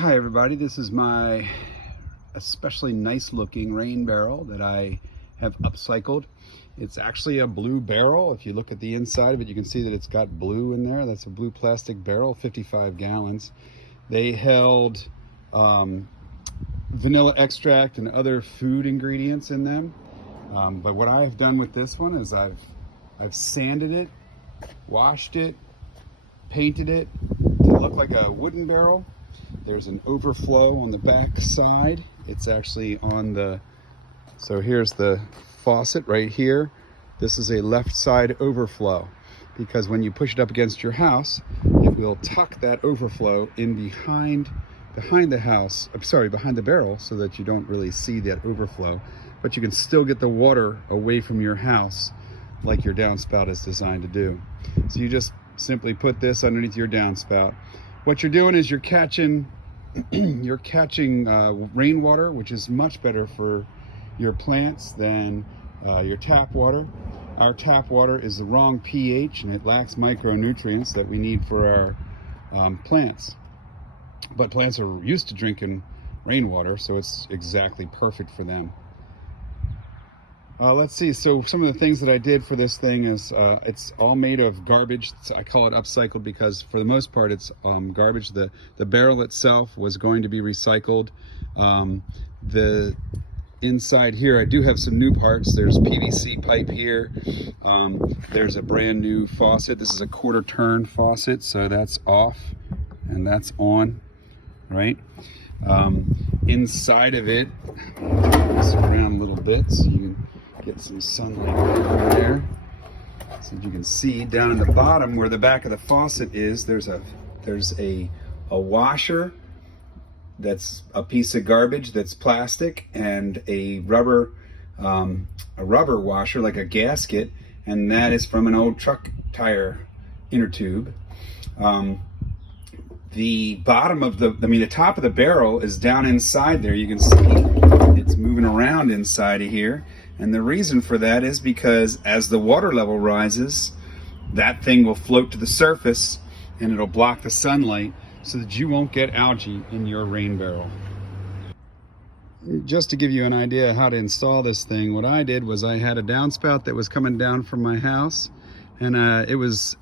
Hi everybody, this is my especially nice looking rain barrel that I have upcycled. It's actually a blue barrel. If you look at the inside of it, you can see that it's got blue in there. That's a blue plastic barrel, 55 gallons. They held vanilla extract and other food ingredients in them. But what I've done with this one is I've sanded it, washed it, painted it to look like a wooden barrel. There's an overflow on the back side. It's actually on the, so here's the faucet right here. This is a left side overflow because when you push it up against your house, it will tuck that overflow in behind the house, behind the barrel, so that you don't really see that overflow, but you can still get the water away from your house like your downspout is designed to do. So you just simply put this underneath your downspout. What you're doing is you're catching rainwater, which is much better for your plants than your tap water. Our tap water is the wrong pH and it lacks micronutrients that we need for our plants. But plants are used to drinking rainwater, so it's exactly perfect for them. Let's see, so some of the things that I did for this thing is it's all made of garbage. I call it upcycled because for the most part it's garbage. The barrel itself was going to be recycled. The inside here I do have some new parts. There's PVC pipe here. There's a brand new faucet. This is a quarter turn faucet, so that's off and that's on, right? Inside of it, turn this around a little bit so you can get some sunlight over there. So you can see down in the bottom where the back of the faucet is, there's a washer that's a piece of garbage that's plastic, and a rubber washer like a gasket, and that is from an old truck tire inner tube. The bottom of the top of the barrel is down inside there. You can see it's moving around inside of here. And the reason for that is because as the water level rises, that thing will float to the surface and it'll block the sunlight so that you won't get algae in your rain barrel. Just to give you an idea how to install this thing, what I did was I had a downspout that was coming down from my house, and it was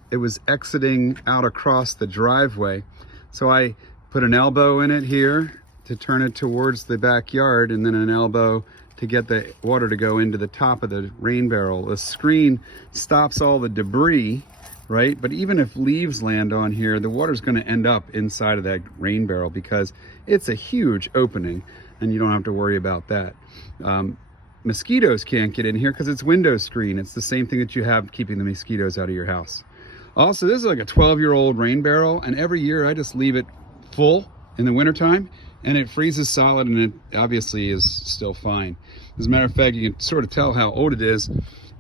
exiting out across the driveway. So I put an elbow in it here to turn it towards the backyard, and then an elbow to get the water to go into the top of the rain barrel. The screen stops all the debris, right? But even if leaves land on here, the water's gonna end up inside of that rain barrel because it's a huge opening and you don't have to worry about that. Mosquitoes can't get in here because it's window screen. It's the same thing that you have keeping the mosquitoes out of your house. Also, this is like a 12-year-old rain barrel, and every year I just leave it full in the wintertime, and it freezes solid, and it obviously is still fine. As a matter of fact, you can sort of tell how old it is.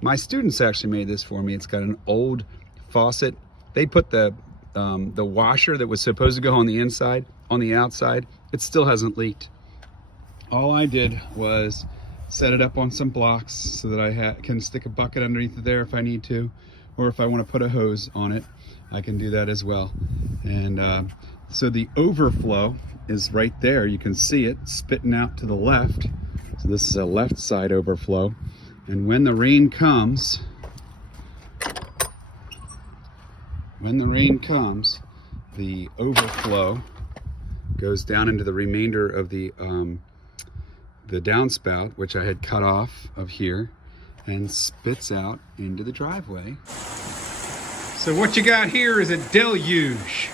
My students actually made this for me. It's got an old faucet. They put the washer that was supposed to go on the inside on the outside. It still hasn't leaked. All I did was set it up on some blocks so that I can stick a bucket underneath it there if I need to, or if I want to put a hose on it, I can do that as well. And so the overflow is right there. You can see it spitting out to the left. So this is a left side overflow. And when the rain comes, the overflow goes down into the remainder of the downspout, which I had cut off of here, and spits out into the driveway. So what you got here is a deluge.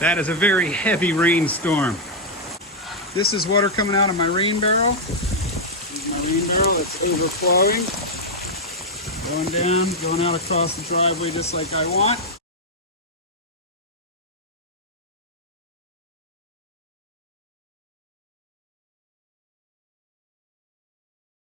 That is a very heavy rainstorm. This is water coming out of my rain barrel. This is my rain barrel that's overflowing. Going down, going out across the driveway just like I want.